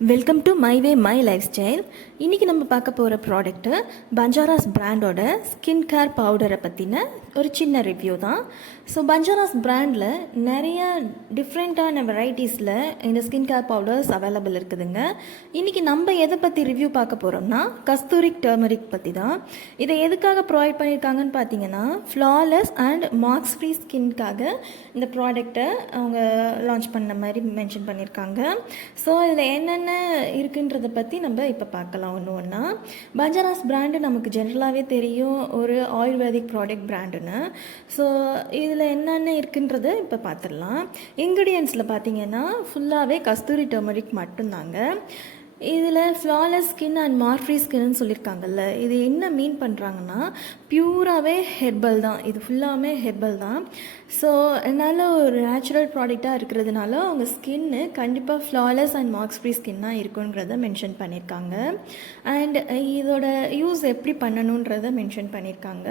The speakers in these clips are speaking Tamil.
Welcome to my way my life style. இன்றைக்கி நம்ம பார்க்க போகிற ப்ராடக்ட்டு பஞ்சாராஸ் பிராண்டோட ஸ்கின் கேர் பவுடரை பற்றின ஒரு சின்ன ரிவ்யூ தான். ஸோ பஞ்சாராஸ் பிராண்டில் நிறைய டிஃப்ரெண்ட்டான வெரைட்டிஸில் இந்த ஸ்கின் கேர் பவுடர்ஸ் அவைலபிள் இருக்குதுங்க. இன்றைக்கி நம்ம எதை பற்றி ரிவ்யூ பார்க்க போகிறோம்னா கஸ்தூரிக் டர்மரிக் பற்றி தான். இதை எதுக்காக ப்ரொவைட் பண்ணியிருக்காங்கன்னு பார்த்தீங்கன்னா ஃப்ளாலெஸ் அண்ட் மார்க்ஸ் ஃப்ரீ ஸ்கின்காக இந்த ப்ராடக்டை அவங்க லான்ச் பண்ண மாதிரி மென்ஷன் பண்ணியிருக்காங்க. ஸோ இதில் என்னென்ன இருக்குன்றதை பற்றி நம்ம இப்போ பார்க்கலாம் ஒன்று ஒன்றா. பஞ்சாராஸ் பிராண்டு நமக்கு ஜென்ரலாகவே தெரியும் ஒரு ஆயுர்வேதிக் ப்ராடக்ட் பிராண்டுன்னு. ஸோ இதில் என்னென்ன இருக்குன்றதை இப்போ பார்த்துடலாம். இன்க்ரீடியன்ஸில் பார்த்தீங்கன்னா ஃபுல்லாகவே கஸ்தூரி டர்மரிக் மட்டும்தாங்க. இதில் flawless skin and mark free ஸ்கின்னு சொல்லியிருக்காங்கல்ல, இது என்ன மீன் பண்ணுறாங்கன்னா பியூராகவே ஹெர்பல் தான், இது ஃபுல்லாகவே ஹெர்பல் தான். ஸோ நல்ல ஒரு நேச்சுரல் ப்ராடக்டாக இருக்கிறதுனால அவங்க ஸ்கின்னு கண்டிப்பாக ஃப்ளாலெஸ் அண்ட் மார்க்ஸ் ஃப்ரீ ஸ்கின்னாக இருக்குன்றத மென்ஷன் பண்ணியிருக்காங்க. அண்ட் இதோட யூஸ் எப்படி பண்ணணுன்றதை மென்ஷன் பண்ணியிருக்காங்க.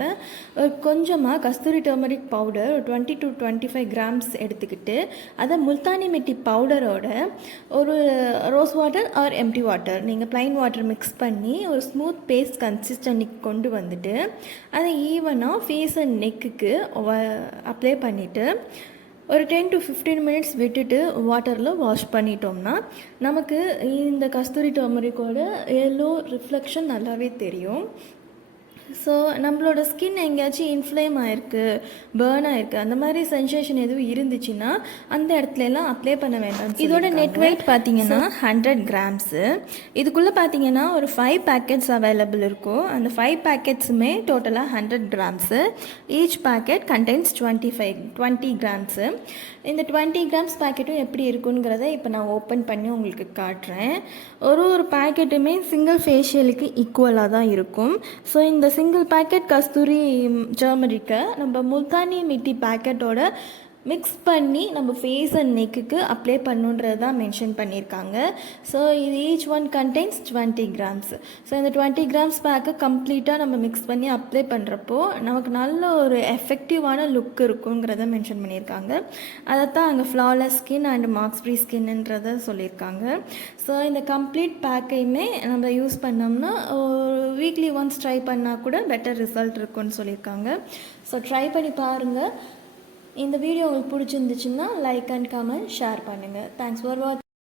கொஞ்சமாக kasturi turmeric powder 20 to 25 grams எடுத்துக்கிட்டு அதை முல்தானி மெட்டி பவுடரோட ஒரு ரோஸ் வாட்டர் ஆர் எம்டி வாட்டர், நீங்கள் ப்ளைன் வாட்டர் மிக்ஸ் பண்ணி ஒரு ஸ்மூத் பேஸ்ட் கன்சிஸ்டன்சிக்கு கொண்டு வந்துட்டு அதை ஈவனாக ஃபேஸ் அண்ட் நெக்குக்கு அப்ளை பண்ணிவிட்டு ஒரு 10 to 15 மினிட்ஸ் விட்டுட்டு வாட்டரில் வாஷ் பண்ணிட்டோம்னா நமக்கு இந்த கஸ்தூரி டர்மரிக்கோட எல்லோ ரிஃப்ளெக்ஷன் நல்லாவே தெரியும். ஸோ நம்மளோட ஸ்கின் எங்கேயாச்சும் இன்ஃப்ளேம் ஆகிருக்கு, பேர்ன் ஆகிருக்கு, அந்த மாதிரி சென்சேஷன் எதுவும் இருந்துச்சுன்னா அந்த இடத்துலலாம் அப்ளை பண்ண வேண்டாம். இதோட நெட் வெயிட் பார்த்தீங்கன்னா 100 கிராம்ஸு. இதுக்குள்ளே பார்த்தீங்கன்னா ஒரு 5 பேக்கெட்ஸ் அவைலபிள் இருக்கும். அந்த 5 பேக்கெட்ஸுமே டோட்டலாக 100 grams. Each packet contains 20 grams. இந்த 20 கிராம்ஸ் பேக்கெட்டும் எப்படி இருக்குங்கிறத இப்போ நான் ஓப்பன் பண்ணி உங்களுக்கு காட்டுறேன். ஒரு பேக்கெட்டுமே சிங்கிள் ஃபேஷியலுக்கு ஈக்குவலாக தான் இருக்கும். ஸோ இந்த சிங்கிள் பேக்கெட் கஸ்தூரி டர்மரிக்கை நம்ம முல்தானி மிட்டி பேக்கெட்டோட மிக்ஸ் பண்ணி நம்ம ஃபேஸ் அண்ட் நெக்குக்கு அப்ளை பண்ணுன்றது தான் மென்ஷன் பண்ணியிருக்காங்க. ஸோ இது each one contains 20 grams. So இந்த 20 கிராம்ஸ் பேக்கை கம்ப்ளீட்டாக நம்ம மிக்ஸ் பண்ணி அப்ளை பண்ணுறப்போ நமக்கு நல்ல ஒரு எஃபெக்டிவான லுக் இருக்குங்கிறத மென்ஷன் பண்ணியிருக்காங்க. அதைத்தான் அங்கே flawless skin and marks free ஸ்கின்ன்றதை சொல்லியிருக்காங்க. ஸோ இந்த கம்ப்ளீட் பேக்கையுமே நம்ம யூஸ் பண்ணோம்னா வீக்லி ஒன்ஸ் ட்ரை பண்ணால் கூட பெட்டர் ரிசல்ட் இருக்குன்னு சொல்லியிருக்காங்க. ஸோ ட்ரை பண்ணி பாருங்கள். இந்த வீடியோ உங்களுக்கு பிடிச்சிருந்துச்சுன்னா லைக் அண்ட் கமெண்ட் ஷேர் பண்ணுங்கள். தேங்க்ஸ் ஃபார் வாட்சிங்.